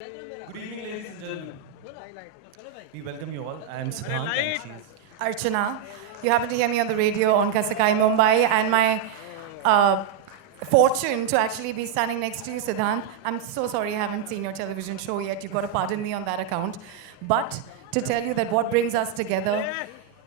Good evening, ladies and gentlemen. We welcome you all. I am Siddhant and she's... Archana. You happen to hear me on the radio on Kasakai, Mumbai, and my fortune to actually be standing next to you, Siddhant. I'm so sorry I haven't seen your television show yet. You've got to pardon me on that account. But to tell you that what brings us together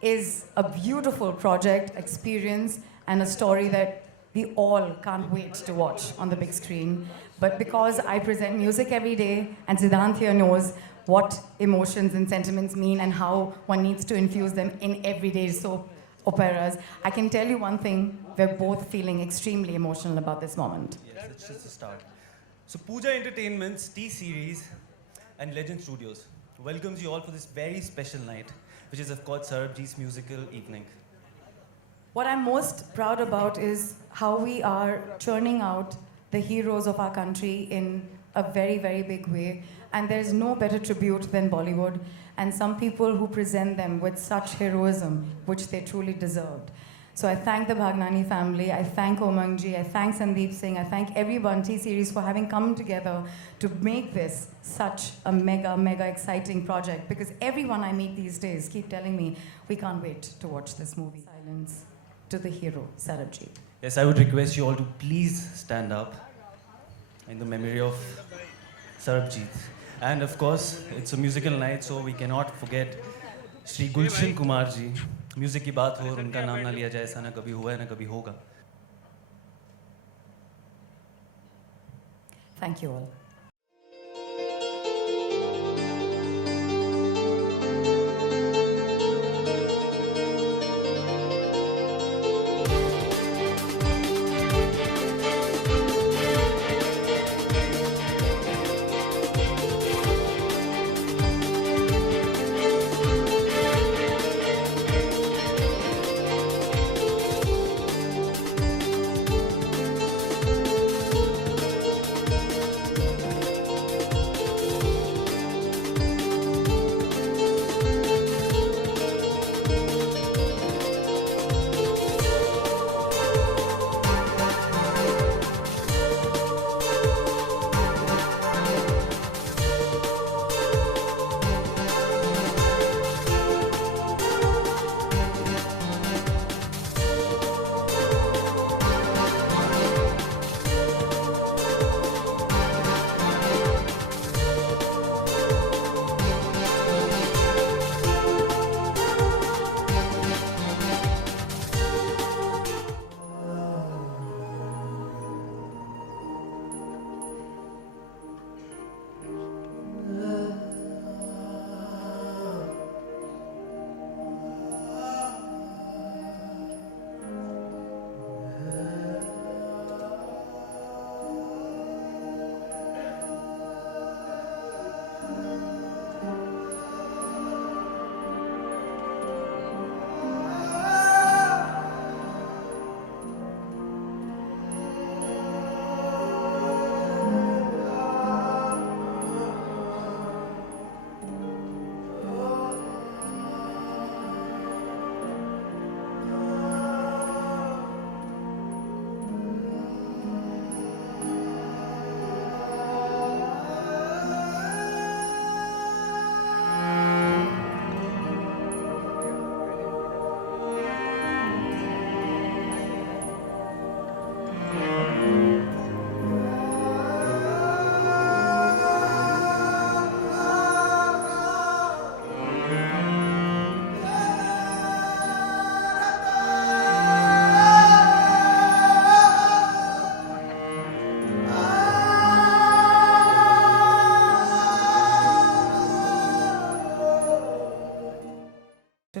is a beautiful project, experience, and a story that we all can't wait to watch on the big screen. But because I present music every day, and Siddhant here knows what emotions and sentiments mean and how one needs to infuse them in everyday soap operas, I can tell you one thing, we're both feeling extremely emotional about this moment. Yes, it's just a start. So Pooja Entertainment's T-Series and Legend Studios welcomes you all for this very special night, which is of course Sarabji's musical evening. What I'm most proud about is how we are churning out the heroes of our country in a very, very big way. And there's no better tribute than Bollywood and some people who present them with such heroism, which they truly deserved. So I thank the Bhagnani family, I thank Omangji, I thank Sandeep Singh, I thank everyone, T-Series, for having come together to make this such a mega, mega exciting project. Because everyone I meet these days keep telling me, we can't wait to watch this movie. Silence to the hero, Sarabji. Yes, I would request you all to please stand up in the memory of Sarabjit. And of course, it's a musical night, so we cannot forget Shri Gulshan Kumar ji. Music की बात हो और उनका नाम ना लिया जाए, ऐसा ना कभी हुआ है ना कभी होगा. Thank you all.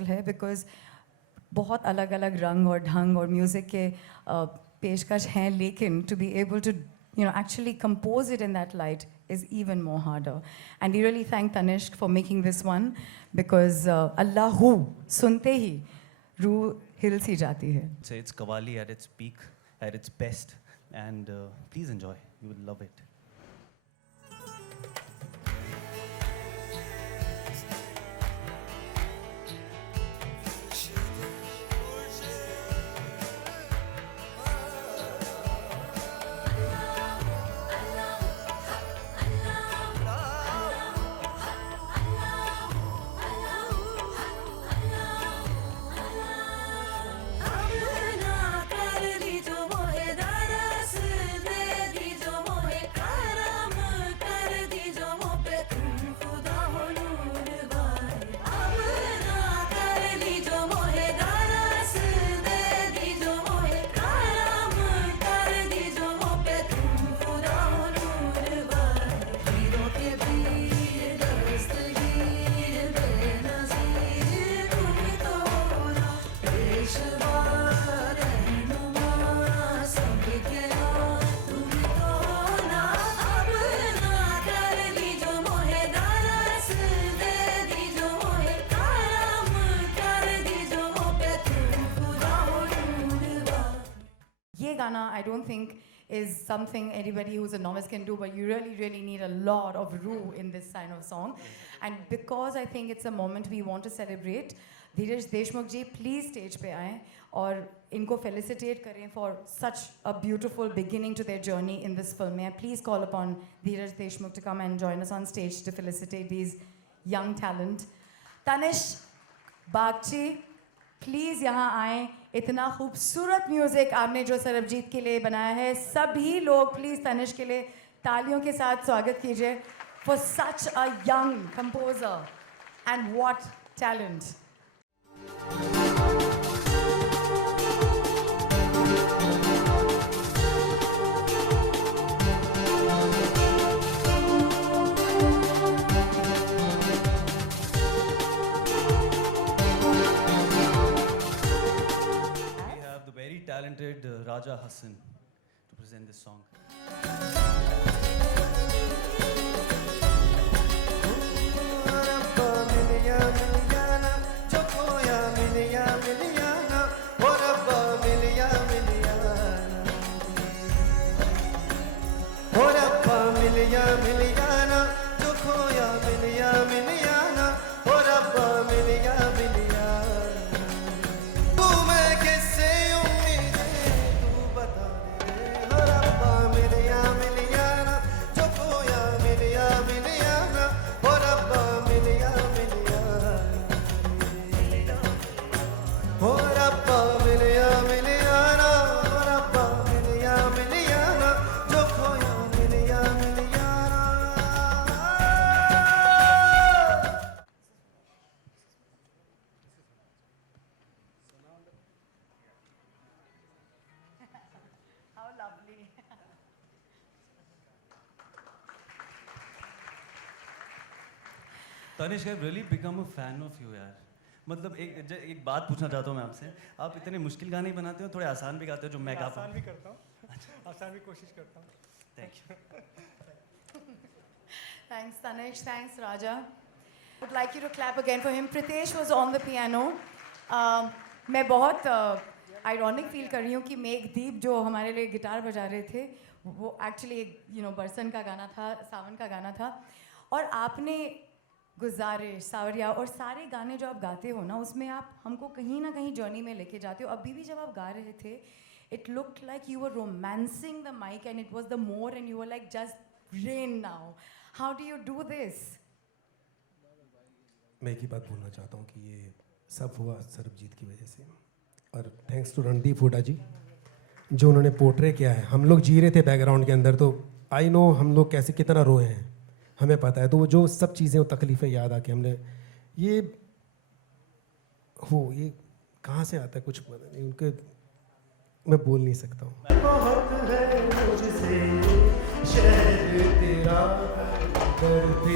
है बिकॉज बहुत अलग अलग रंग और ढंग और म्यूज़िक के पेशकश हैं लेकिन to be able to actually compose it in that light is even more harder. And we really thank Tanishq for making this one because Allahu sunte hi रूह हिल सी जाती है. So it's Qawwali at its peak, at its best, and please enjoy. You will love it. Gana, I don't think is something anybody who's a novice can do, but you really, really need a lot of roux in this kind of song. And because I think it's a moment we want to celebrate, Dheeraj Deshmukh ji, please stage pe aaye और इनको felicitate करें for such a beautiful beginning to their journey in this film. May I please call upon Dheeraj Deshmukh to come and join us on stage to felicitate these young talent. Tanish Bagchi, please यहाँ आएँ. इतना खूबसूरत music आपने जो सरबजीत के लिए बनाया है, सभी लोग प्लीज़ तनिष के लिए तालियों के साथ स्वागत कीजिए. For such a young composer and what talent. Talented Raja Hassan to present this song. Tanishq, I've really become a fan of you यार. मतलब एक बात पूछना चाहता हूँ मैं आपसे. आप इतने मुश्किल गाने बनाते हो, थोड़े आसान भी गाते हो जो मैं गा पाऊँ. आसान भी करता हूँ, आसान भी कोशिश करता हूँ. Thank you. Thanks Tanish, thanks Raja. I would like you to clap again for him. Pritesh was on the piano. मैं बहुत ironic feel कर रही हूँ कि मेघदीप जो हमारे लिए गिटार बजा रहे थे, वो actually बरसन का गाना था, सावन का गाना था. और आपने गुजारिश, सावरिया और सारे गाने जो आप गाते हो ना, उसमें आप हमको कहीं ना कहीं जर्नी में लेके जाते हो. अभी भी जब आप गा रहे थे, it looked like you were romancing the mic and it was the more and you were like just rain now. How do you do this? मैं एक ही बात बोलना चाहता हूँ कि ये सब हुआ सरबजीत की वजह से, और थैंक्स टू रणदीप हुड्डा जी जो उन्होंने पोर्ट्रे किया है. हम लोग जी रहे थे बैकग्राउंड के अंदर, तो आई नो हम लोग कैसे कितना रोए हैं, हमें पता है. तो वो जो सब चीज़ें, वो तकलीफ़ें याद आके हमने ये कहाँ से आता है कुछ पता नहीं, उनके मैं बोल नहीं सकता हूँ. बहुत है मुझसे शहर तेरा दर्द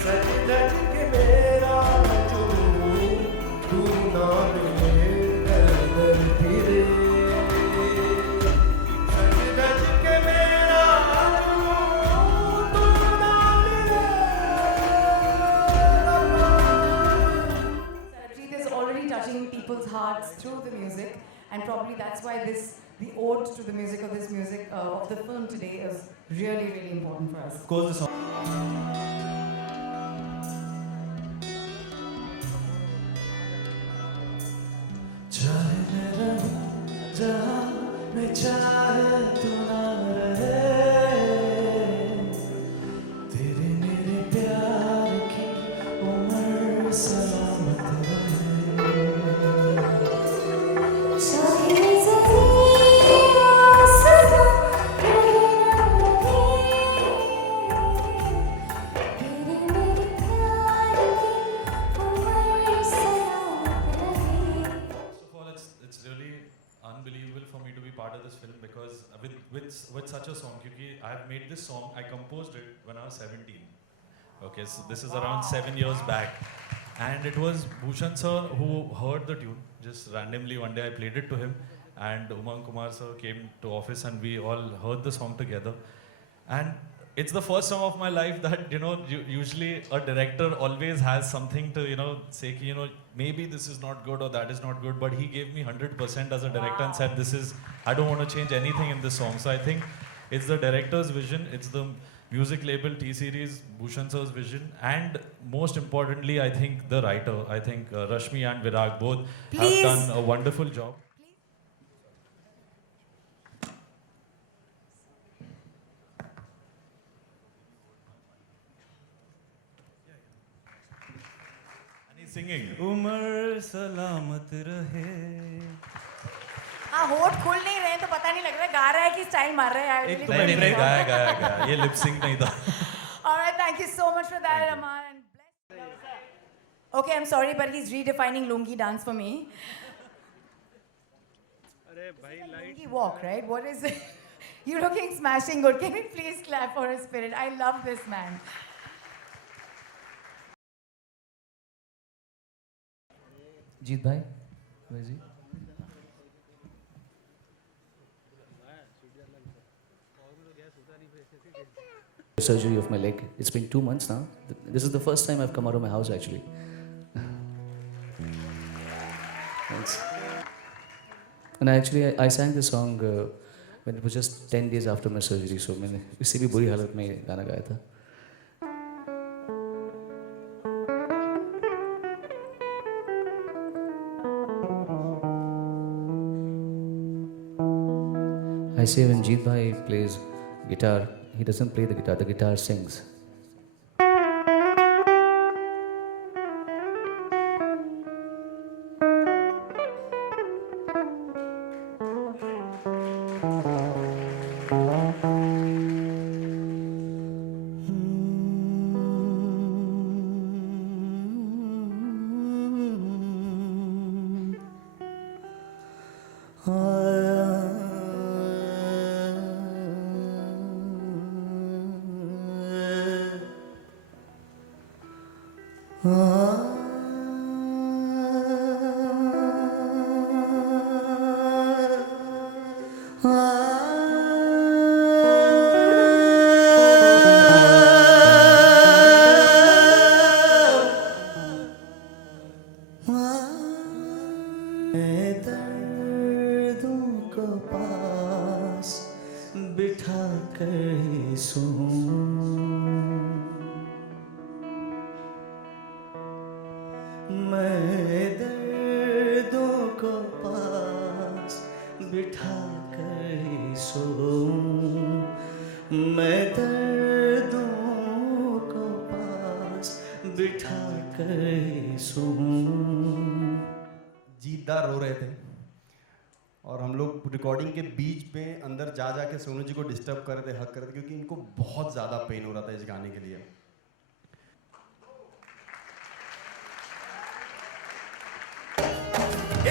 सच सच के मेरा तू ना मिले दर्द फिरे सच सच के मेरा touching people's hearts through the music, and probably that's why the ode to the music of this music of the film today is really, really important for us. Of course, the song. Unbelievable for me to be part of this film because with such a song, because I have made this song, I composed it when I was 17. Okay, so this is around 7 years back, and it was Bhushan sir who heard the tune. Just randomly one day I played it to him, and Umang Kumar sir came to office and we all heard the song together. And it's the first song of my life that, usually a director always has something to, say, maybe this is not good or that is not good, but he gave me 100% as a director and said, I don't want to change anything in this song. So I think it's the director's vision, it's the music label T-Series, Bhushan sir's vision, and most importantly, I think the writer, I think Rashmi and Virag both Please. have done a wonderful job. And he's singing. Umar सलामत रहे. हाँ होठ खुल नहीं रहे हैं तो पता नहीं लग रहा है गा रहा है कि स्टाइल मार रहा है. एक तो नहीं नहीं गाया ये लिप सिंक नहीं था. Alright, thank you so much for that, Aman. And bless. Okay, I'm sorry, but he's redefining lungi dance for me. अरे भाई light Lungi walk, right? What is it? You're looking smashing good. Can we please clap for his spirit? I love this man. जीत भाई, where is he? Surgery of my leg. It's been 2 months now. This is the first time I've come out of my house actually. Thanks. And I sang this song when it was just 10 days after my surgery. So मैंने इससे भी बुरी हालत में गाना गाया था. I say when Jeet Bhai plays guitar, he doesn't play the guitar sings. दर्दों को पास बिठा कर ही सोऊं, मैं दर्दों को पास बिठा कर ही सोऊं, मैं दर्दों को पास बिठा कर ही सोऊं. जीतदार रो रहे थे और हम लोग रिकॉर्डिंग के बीच में अंदर जा के सोनू जी को डिस्टर्ब कर रहे थे, हक कर रहे थे, क्योंकि इनको बहुत ज़्यादा पेन हो रहा था इस गाने के लिए.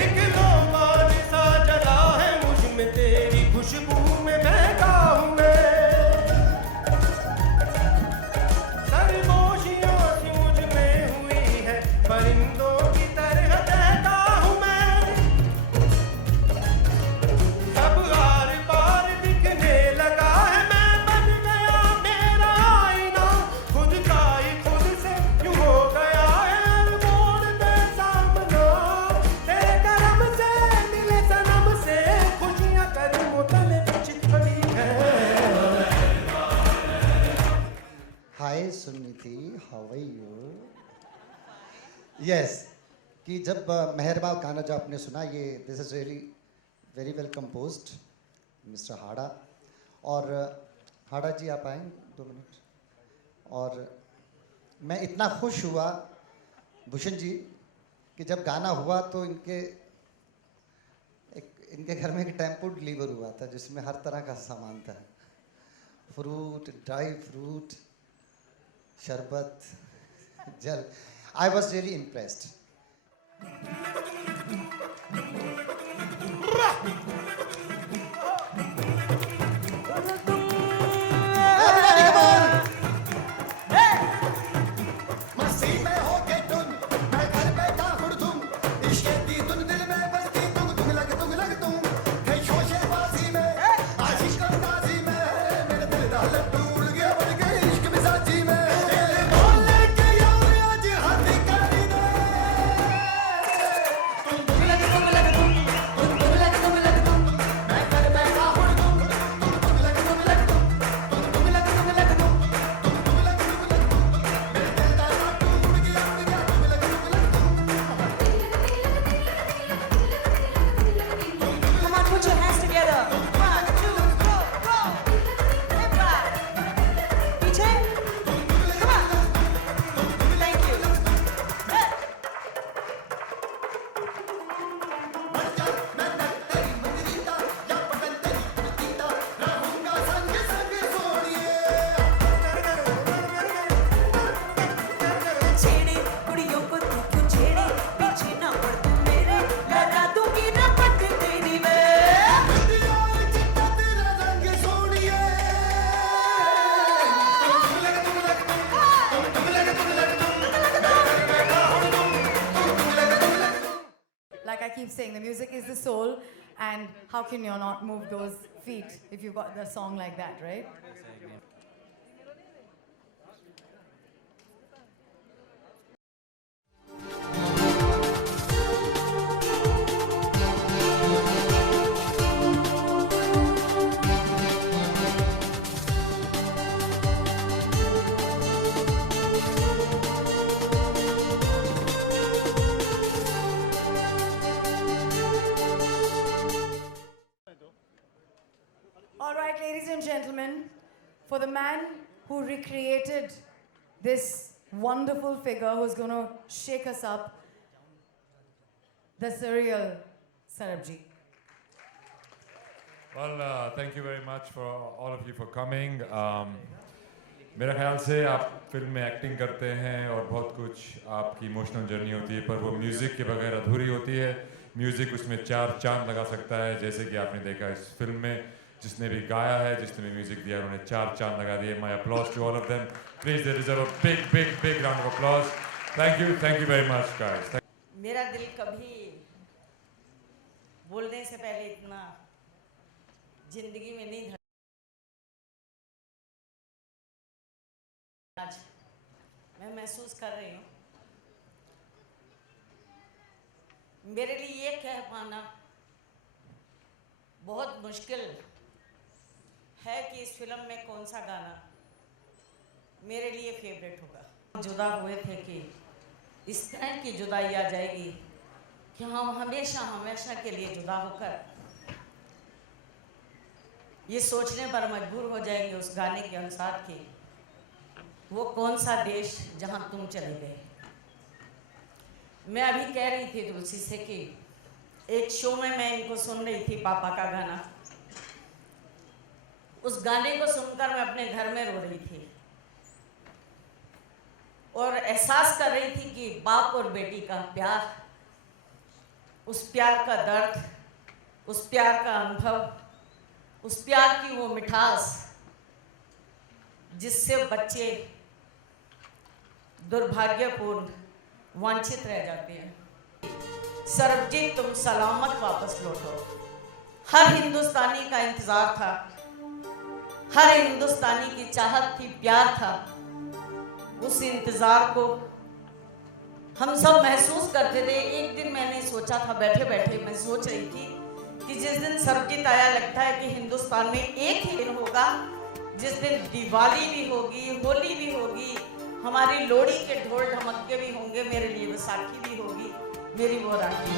एक रोमांच सा जला है मुझ में, तेरी खुशबू में महका हूँ मैं, सरगोशियों सी मुझ में हुई है, परिंदों की तरह तहता हूँ मैं, सब आर पार दिखने लगा है, मैं बन गया मेरा आईना, खुद का ही खुद से यूं हो गया है, मोड़ दे सामना, तेरे करम से मिले सनम से, खुशियां कदमों तले छिपी है. Hi Suniti, how are you? Yes, कि जब मेहरबा गाना जो आपने सुना, ये this is really very well composed, mister Hada. और हाड़ा जी आप आए 2 मिनट. और मैं इतना खुश हुआ भूषण जी कि जब गाना हुआ तो इनके घर में एक टेम्पो डिलीवर हुआ था जिसमें हर तरह का सामान था, फ्रूट, ड्राई फ्रूट, शरबत, जल. I was really impressed. मस्ती में होके तुम, मैं घर बैठा हुड़दुम, इश्क़ दी धुन दिल में बजती तुम लग तुम, गई शोशेबाजी में, आशिक अंदाज़ी में, मेरे दिल दा लड्डू उड़ गया बन keep saying, the music is the soul, and how can you not move those feet if you've got the song like that, right? All right, ladies and gentlemen, for the man who recreated this wonderful figure who's going to shake us up, the surreal Sarabji. Well, thank you very much for all of you for coming. मेरा ख्याल से आप film में acting करते हैं और बहुत कुछ आपकी इमोशनल जर्नी होती है, पर वो म्यूज़िक के बगैर अधूरी होती है. म्यूज़िक उसमें 4 चांद लगा सकता है, जैसे कि आपने देखा इस फिल्म में जिसने भी गाया है, जिसने भी म्यूज़िक दिया, उन्होंने 4 चांद लगा दिए. My applause to all of them. Please they deserve a big round of applause. Thank you very much guys. मेरा दिल कभी बोलने से पहले इतना जिंदगी में नहीं धड़का. आज मैं महसूस कर रही हूँ, मेरे लिए ये कह पाना बहुत मुश्किल है कि इस फिल्म में कौन सा गाना मेरे लिए फेवरेट होगा. जुदा हुए थे कि इस तरह की जुदाई आ जाएगी कि हम हमेशा के लिए जुदा होकर ये सोचने पर मजबूर हो जाएंगे उस गाने के अनुसार कि वो कौन सा देश जहां तुम चले गए. मैं अभी कह रही थी तुलसी से कि एक शो में मैं इनको सुन रही थी, पापा का गाना. उस गाने को सुनकर मैं अपने घर में रो रही थी और एहसास कर रही थी कि बाप और बेटी का प्यार, उस प्यार का दर्द, उस प्यार का अनुभव, उस प्यार की वो मिठास जिससे बच्चे दुर्भाग्यपूर्ण वांछित रह जाते हैं. सरबजीत, तुम सलामत वापस लौटो. हर हिंदुस्तानी का इंतजार था, हर हिंदुस्तानी की चाहत थी, प्यार था. उस इंतजार को हम सब महसूस करते थे. एक दिन मैंने सोचा था, बैठे बैठे मैं सोच रही थी कि जिस दिन सरबजीत आया, लगता है कि हिंदुस्तान में एक ही दिन होगा जिस दिन दिवाली भी होगी, होली भी होगी, हमारी लोहड़ी के ढोल ढमक्के भी होंगे, मेरे लिए बैसाखी भी होगी, मेरी वो राखी.